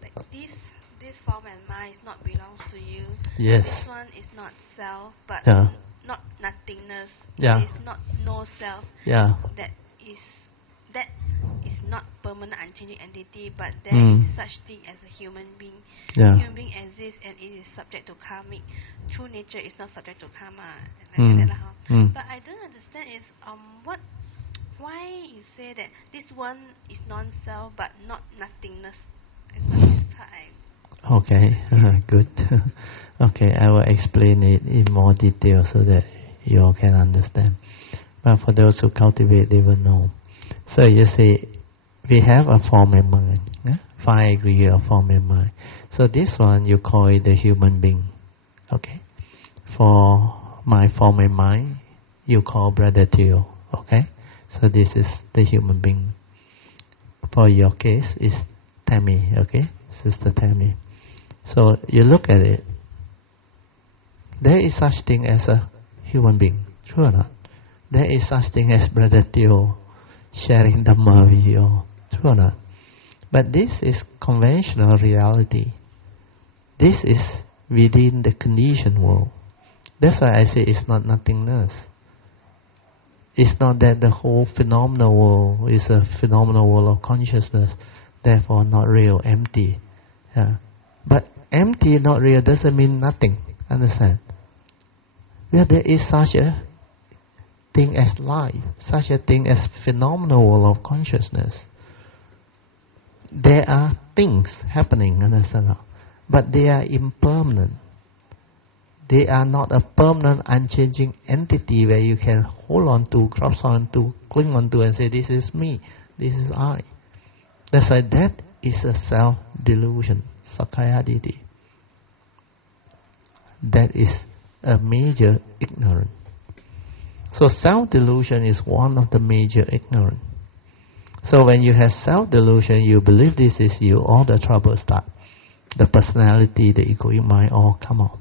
like this form and mind is not belongs to you. Yes. This one is not self, but Yeah. not nothingness. Yeah. It is not no self. Yeah. That is not permanent unchanging entity, but there Mm. is such thing as a human being. Yeah. Human being exists and it is subject to karmic. True nature is not subject to karma. Mm. That, Mm. But I don't understand is why you say that this one is non-self but not nothingness. It's not this part Okay, good. Okay, I will explain it in more detail so that you all can understand. But for those who cultivate, they will know. So you see, we have a form and mind, 5 aggregate of form and mind. So this one you call it the human being. Okay, for my form and mind, you call brother Theo. Okay, so this is the human being. For your case, is Tammy. Okay, Sister Tammy. So you look at it. There is such thing as a human being, true or not? There is such thing as brother Theo sharing Dhamma with you, true or not? But this is conventional reality. This is within the conditioned world. That's why I say it's not nothingness. It's not that the whole phenomenal world is a phenomenal world of consciousness, therefore not real, empty. Yeah. But empty, not real, doesn't mean nothing. Understand? Well, there is such a thing as life, such a thing as phenomenal world of consciousness. There are things happening, understand? But they are impermanent. They are not a permanent, unchanging entity where you can hold on to, grasp on to, cling on to and say, this is me, this is I. That's why that is a self-delusion, Sakaya-ditti. That is a major ignorance. So self-delusion is one of the major ignorance. So when you have self-delusion, you believe this is you, all the trouble start. The personality, the egoic mind all come out.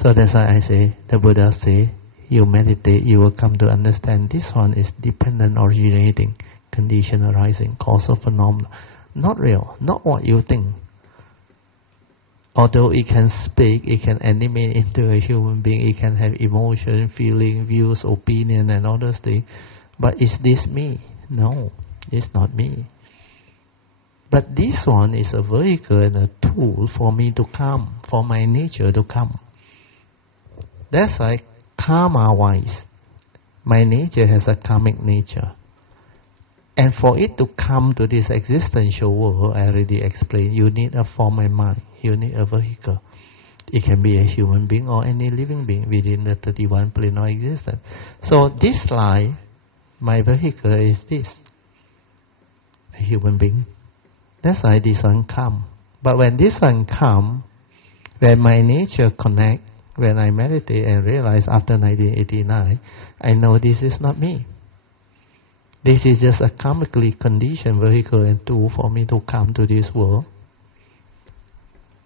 So that's why I say, the Buddha say, you meditate, you will come to understand this one is dependent originating, condition arising, causal phenomena. Not real, not what you think. Although it can speak, it can animate into a human being, it can have emotion, feeling, views, opinion and all those things. But is this me? No, it's not me. But this one is a vehicle and a tool for me to come, for my nature to come. That's why karma-wise, my nature has a karmic nature. And for it to come to this existential world, I already explained, you need a form and mind. You need a vehicle. It can be a human being or any living being within the 31 plane of existence. So this life, my vehicle is this, a human being. That's why this one come. But when this one come, when my nature connect, when I meditate and realize after 1989, I know this is not me. This is just a karmically conditioned vehicle and tool for me to come to this world,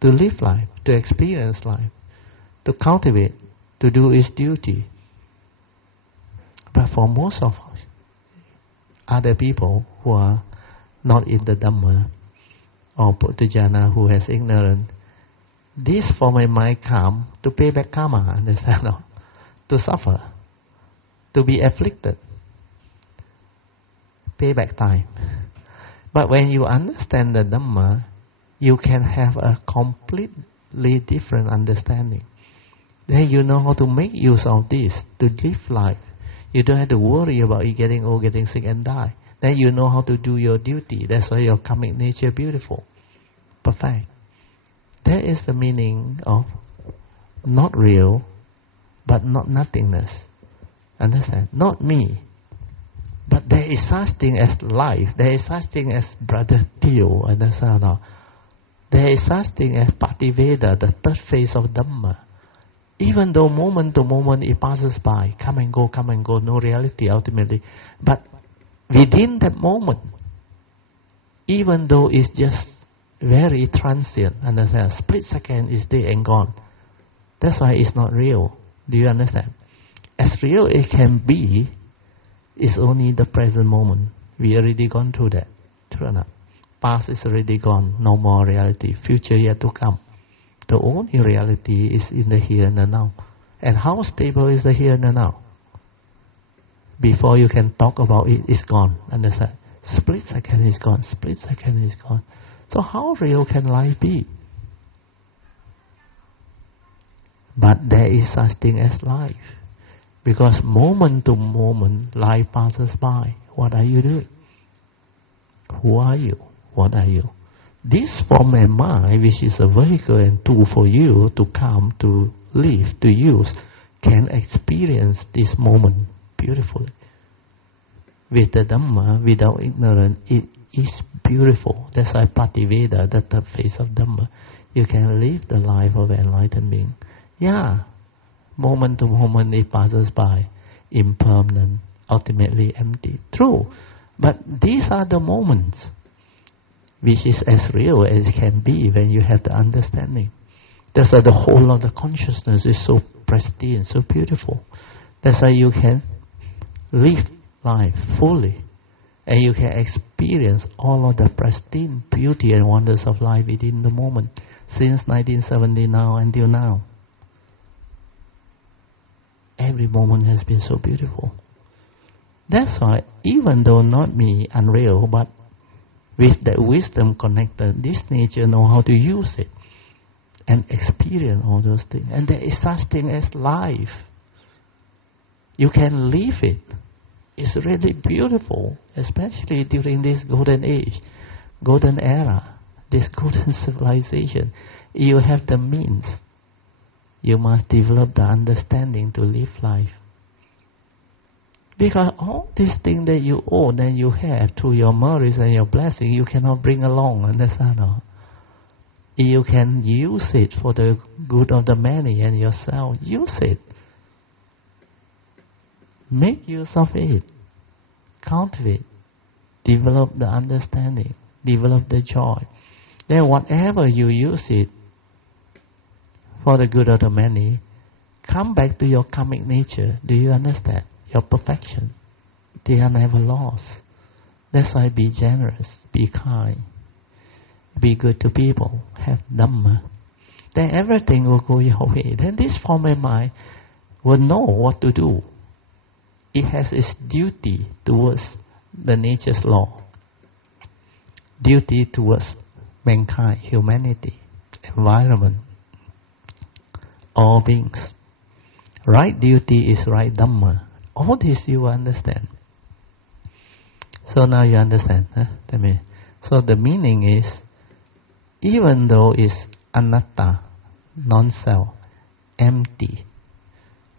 to live life, to experience life, to cultivate, to do its duty. But for most of other people who are not in the Dhamma, or Puttujana who has ignorance, this form and mind come to pay back karma, understand? No? To suffer, to be afflicted, pay back time. But when you understand the Dhamma, you can have a completely different understanding. Then you know how to make use of this to live life. You don't have to worry about you getting old, getting sick and die. Then you know how to do your duty. That's why your karmic nature beautiful, perfect. That is the meaning of not real, but not nothingness. Understand? Not me. But there is such thing as life. There is such thing as Brother Theo. Understand? No? There is such thing as Pativeda, the third phase of Dhamma. Even though moment to moment it passes by, come and go, no reality ultimately. But within that moment, even though it's just very transient, understand? Split second is there and gone. That's why it's not real. Do you understand? As real it can be, is only the present moment. We already gone through that. True or not? Past is already gone, no more reality. Future yet to come. The only reality is in the here and the now. And how stable is the here and the now? Before you can talk about it, it's gone. Understand? Split second is gone. Split second is gone. So how real can life be? But there is such thing as life. Because moment to moment, life passes by. What are you doing? Who are you? What are you? This form and mind, which is a vehicle and tool for you to come, to live, to use, can experience this moment beautifully. With the Dhamma, without ignorance, it is beautiful. That's why Pativeda, the third phase of Dhamma, you can live the life of an enlightened being. Yeah, moment to moment it passes by, impermanent, ultimately empty. True, but these are the moments which is as real as it can be when you have the understanding. That's why the whole of the consciousness is so pristine, so beautiful. That's why you can live life fully, and you can experience all of the pristine beauty and wonders of life within the moment, since 1970 now until now. Every moment has been so beautiful. That's why, even though not me, unreal, but with that wisdom connected, this nature know how to use it and experience all those things. And there is such thing as life. You can live it. It's really beautiful, especially during this golden age, golden era, this golden civilization. You have the means. You must develop the understanding to live life. Because all these things that you own and you have through your merits and your blessing, you cannot bring along, understand? You can use it for the good of the many and yourself. Use it. Make use of it. Cultivate. Develop the understanding. Develop the joy. Then whatever you use it for the good of the many, come back to your karmic nature. Do you understand? Your perfection. They are never lost. That's why be generous, be kind, be good to people, have Dhamma. Then everything will go your way. Then this form of mind will know what to do. It has its duty towards the nature's law. Duty towards mankind, humanity, environment, all beings. Right duty is right Dhamma. All this you understand. So now you understand. Tell me. So the meaning is, even though it's Anatta, non-self, empty,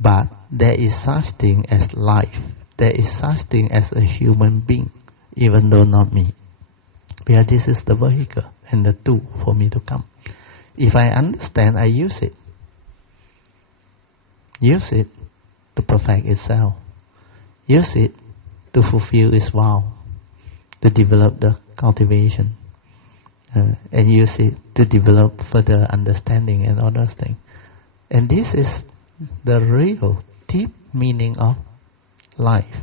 but there is such thing as life. There is such thing as a human being, even though not me. Because this is the vehicle and the tool for me to come. If I understand, I use it. Use it to perfect itself. Use it to fulfill its vow, to develop the cultivation, and use it to develop further understanding and all those things. And this is the real, deep meaning of life.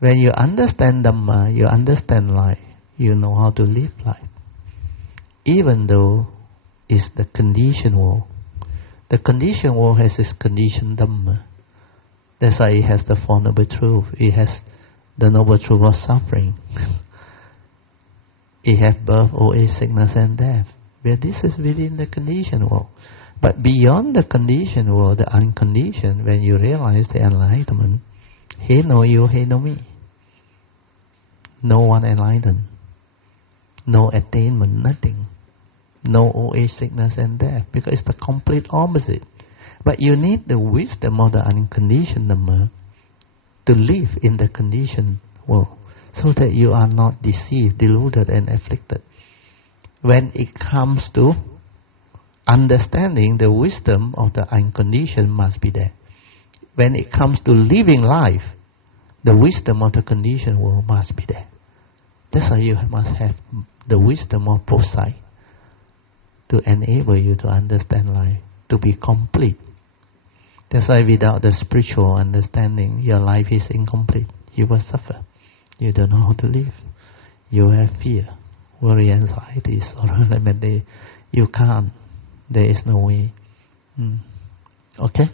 When you understand Dhamma, you understand life, you know how to live life. Even though it's the conditioned world. The conditioned world has its conditioned Dhamma. That's why it has the Four Noble Truths. It has the Noble Truth of suffering. It has birth, old age, sickness and death. But this is within the conditioned world. But beyond the conditioned world, the unconditioned, when you realize the enlightenment, he know you, he know me. No one enlightened. No attainment, nothing. No old age, sickness and death. Because it's the complete opposite. But you need the wisdom of the unconditioned Dhamma to live in the conditioned world, so that you are not deceived, deluded and afflicted. When it comes to understanding, the wisdom of the unconditioned must be there. When it comes to living life, the wisdom of the conditioned world must be there. That's why you must have the wisdom of both sides to enable you to understand life, to be complete. That's why without the spiritual understanding, your life is incomplete. You will suffer. You don't know how to live. You have fear, worry, anxiety, sorrow, remedy. You can't. There is no way. Okay?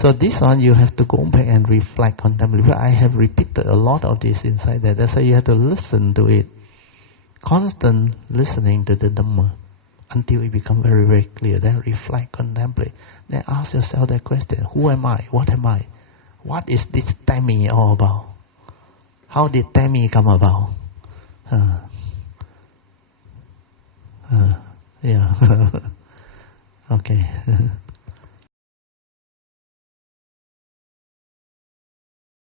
So this one you have to go back and reflect, contemplate. I have repeated a lot of this inside there. That's why you have to listen to it. Constant listening to the Dhamma until it becomes very, very clear. Then reflect, contemplate. Then ask yourself that question. Who am I? What am I? What is this Tammy all about? How did Tammy come about? Yeah. Okay.